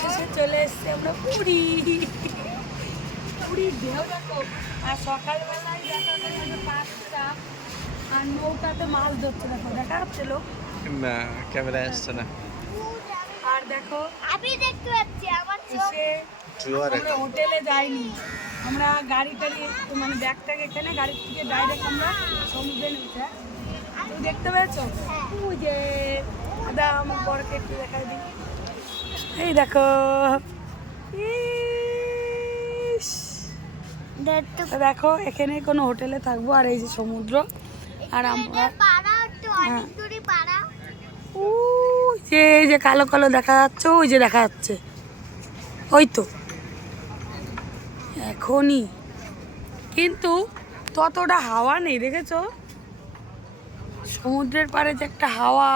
শেষে চলে এসছি আমরা পুরী। পুরীর ঢেউ দেখো, আর সকালবেলায় দেখো এখানে বাচ্চা আর নৌকাতে মাছ ধরছে, দেখো দেখা যাচ্ছে লোক না, ক্যামেরায় আসছে না। আর দেখো আমি দেখতে পাচ্ছি আমার চোখ। আমরা হোটেলে যাইনি, আমরা গাড়ি টাড়ি মানে ব্যাগটাকে এখানে গাড়ি থেকে ডাইরেক্ট আমরা সমুদ্রে নেমেছি। তুমি দেখতে পেয়েছো? ওই যে দাদা আমার বরকে একটু দেখাই দিই, এই দেখো। ইস, দেখো এখানে কোনো হোটেলে থাকবো আর এই যে সমুদ্র আর আমরা পাড়া একটু অনেক দূরে পাড়া। ওই যে এই যে কালো কালো দেখা যাচ্ছে, ওই যে দেখা যাচ্ছে, ওই তো এখনই, কিন্তু ততটা হাওয়া নেই, দেখেছো সমুদ্রের পাড়ে যে একটা হাওয়া